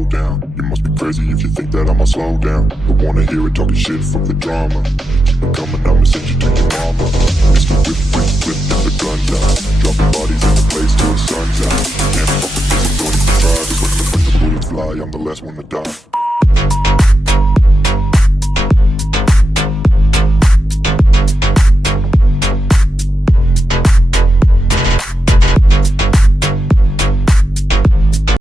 slow down. You must be crazy if you think that I'ma slow down. Don't wanna hear it talking shit, fuck the drama. Keep it coming, I'ma send you to your mama. Mr. Whip, whip, whip, and the gun down. Dropping bodies